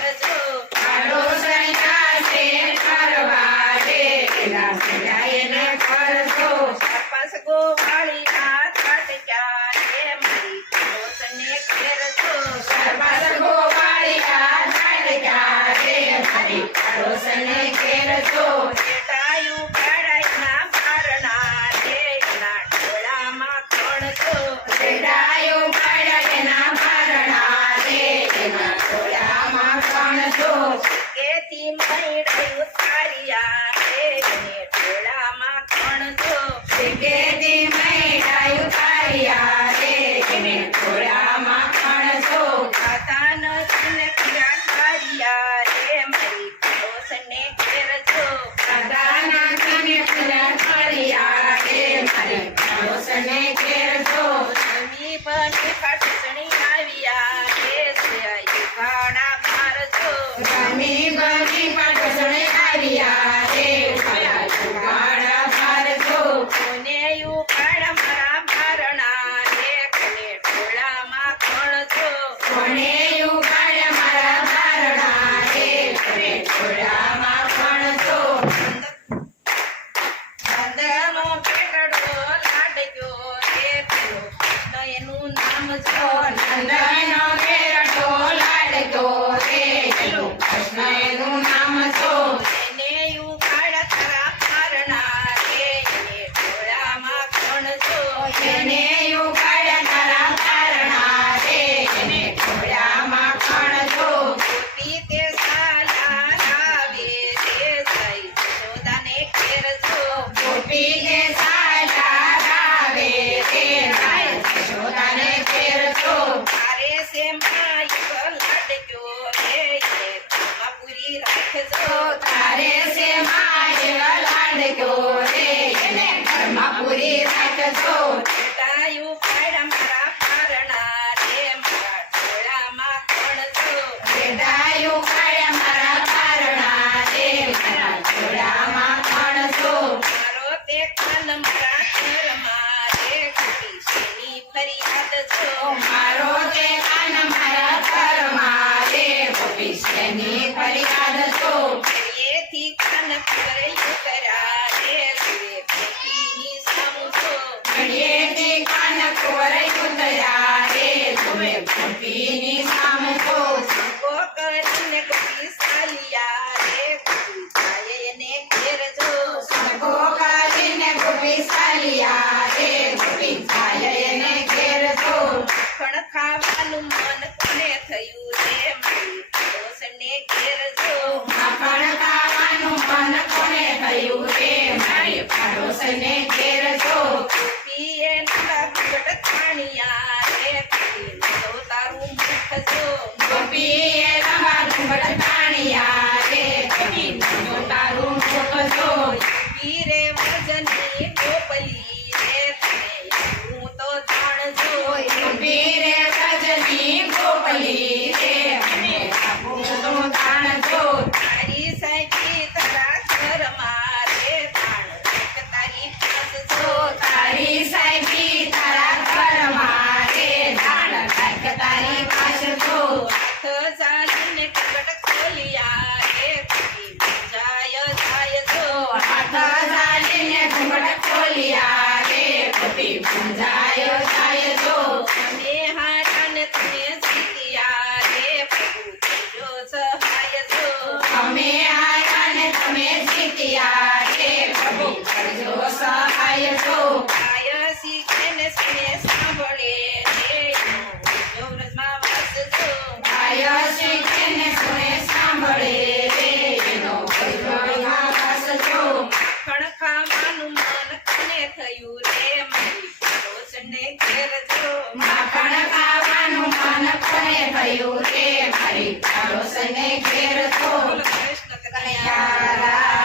કરજો પાડોશના શેર કરવા રે પેલા સદાયને કરજો સરપંચ ગોવાળીના ત્રાટક્યા રે મારી પાડોશને ઘેરજો સરપંચ ગોવાળિયા ત્રાટક્યા રે મારી પાડોશને ઘેરજો બેટાયું પાડાઈના મારણા રે એના ટોળામાં ખણજો રેડાયો પાડ્યા મારણા રે એના ટોળામાં ખણજો કેથી મૈડાયું તારિયા રે એને ટોળામાં ખણજો કેદી મૈડાયું તારિયા રે એને ટોળામાં ખણજો ખાતા નથી ને પીરા તારિયા રે મારી પાડોશને ઘેરજો સદાના કને પૂરા કર્યા રે મારી પાડોશને ઘેરજો જમી બની પાટસણી આવ્યા રે સયાઈ ભાડા મારજો રમી બની પાડોશને આવ્યા રે મારા જુગાડા મારજો કોને ઉપાડા મારા મારણા રે કને ટોળામાં ખણજો કોને ઉગાડ્યા મારા મારણા રે કોને ટોળામાં ખણજો ચંદ્રનો પેટડો લાડક્યો રે પેલો કૃષ્ણ એનું નામ જો નંદનો ઘેરટો લાડતો રે પેલું કૃષ્ણ એનું નામ છો એને ઉપાડા તારા મારણા રે એને ટોળામાં ખણજો એને ઉગાડ્યા તારા મારણા રે એને ટોળામાં ખણજો ગોપી તે સાલા આવે રે જઈ યશોદાને ઘેરજો ગોપી કે સાલા રાવે રે રાય યશોદાને ઘેરજો તારે સે માય લાડક્યો રે એ ઘરમાં પૂરી રાખજો તારે સે માય લાડક્યો રે એને ઘરમાં પૂરી રાખજો બેટાયું પાડા મારા મારણા રે મારા ટોળામાં ખણજો રેડાયું કાળ્યા મારા મારણા રે મારા ટોળામાં ખણજો મારો તે કાન મારા ઘરમાં રે ખોટી શેની ફરિયાદ છો મારો તે કાન મારા ઘરમાં રે ભવિષ્યની ફરિયાદ છો એથી કાન કર્યું કર્યા રે રે પેટીની સામું છો ઘડીએથી કાન કુંવરાયું તયા રે તમે ગોપીની સામ છો કો કરીને ગોપી સાલિયા રે ગોપી જાય એને ઘેરજો સગો કાઢીને ગોપી સાલિયા રે ગોપી જાય એને ઘેરજો મખણ ખાવાનું મન કોને થયું રે મારી પાડોશને ઘેરજો માખણ ખાવાનું મન કોને થયું રે મારી પાડોશને ઘેરજો ગોપીએ નંદા ઘૂંઘટ તાણ્યા રે ગોપી તો તારું મુખ જો ગોપીએ લંબા ઘૂંઘટ તાણ્યા રે ગોપી નો તારું મુખ જો વીરે વજની ગોપલી રે તને હું તો જાણજો ગોપી રે રજની ગોપલી રે મને આપું તો જાણજો તારી સાચી તારા ઘરમાં રે તાણ તારી પાસ જો તારી સાહેબી તારા ઘરમાં રે દાણ કાંઈક તારી પાસે જો હાથ ચાલીને ઘૂંઘટ ખોલ્યા રે ગોપી જાય જો હાથ ચાલીને ઘૂંઘટ ખોલ્યા રે ગોપી પૂંજાય જાય જો અમે હારાને તમે જીત્યા રે પ્રભુ કરજો સહાય જો અમે આયાને તમે જીત્યા રે પ્રભુ કરજો સહાય જો કાય શીખેને સુને સાંભળે રે જોરસમાં વાસજો ગાય શીખીને સુને સાંભળે રે એનો કરજો વાસ જો માખણ ખાવાનું મન કોને થયું રે મારી પાડોશને ઘેરજો માખણ ખાવાનું મન કોને થયું રે મારી પાડોશને ઘેર તો કૃષ્ણ કનૈયા કનૈયા